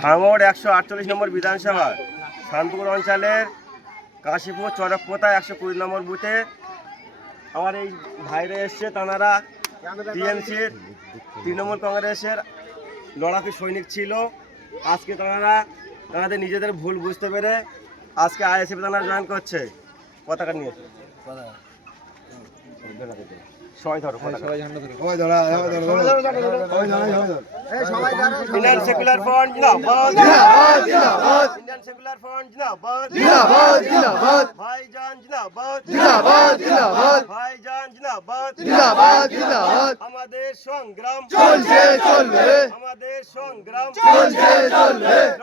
ভাঙড় 148 নম্বর বিধানসভা শান্তপুর অঞ্চলের কাশীপুর চরকপোতা 120 নম্বর বুথে আমার এই ভাইরা এসছে। তাঁরা টিএমসির তৃণমূল কংগ্রেসের লড়াকু সৈনিক ছিল। আজকে তাঁদের নিজেদের ভুল বুঝতে পেরে আজকে আইএসএফ তাঁরা জয়েন করছে। পতাকা নিয়ে সবাই ধরো, ইন্ডিয়ান সেকুলার ফ্রন্ট জিন্দাবাদ, ইন্ডিয়ান সেকুলার ফ্রন্ট জিন্দাবাদ, ভাইজান জিন্দাবাদ, ভাইজান জিন্দাবাদ। আমাদের সংগ্রাম চলছে, আমাদের সংগ্রাম চলছে।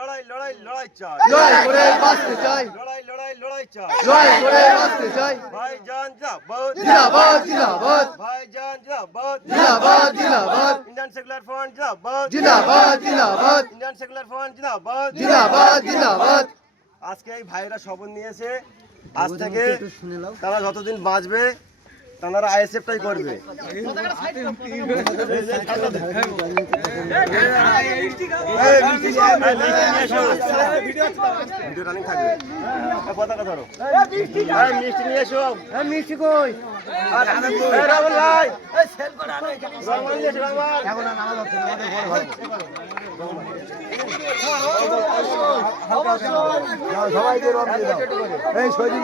লড়াই লড়াই লড়াই চাই, লড়াই করে বাঁচতে চাই, লড়াই লড়াই লড়াই চাই, লড়াই করে বাঁচতে চাই। ভাইজান জিন্দাবাদ, জিন্দাবাদ, ভাইজান জিন্দাবাদ, জিন্দাবাদ। ইন্ডিয়ান সেকুলার ফ্রন্ট জিন্দাবাদ, ইন্ডিয়ান সেকুলার ফ্রন্ট জিন্দাবাদ। আজকে এই ভাইরা শপথ নিয়েছে, আজ থেকে তারা যতদিন বাঁচবে তারা আইএসএফটাই করবে। ভিডিও রানিং থাকবে, পতাকা ধরো, মিষ্টি নিয়ে এসো। মিষ্টি কই? রামন ভাই, রামন নিয়ে এসো, সবাইকে এই শহীদ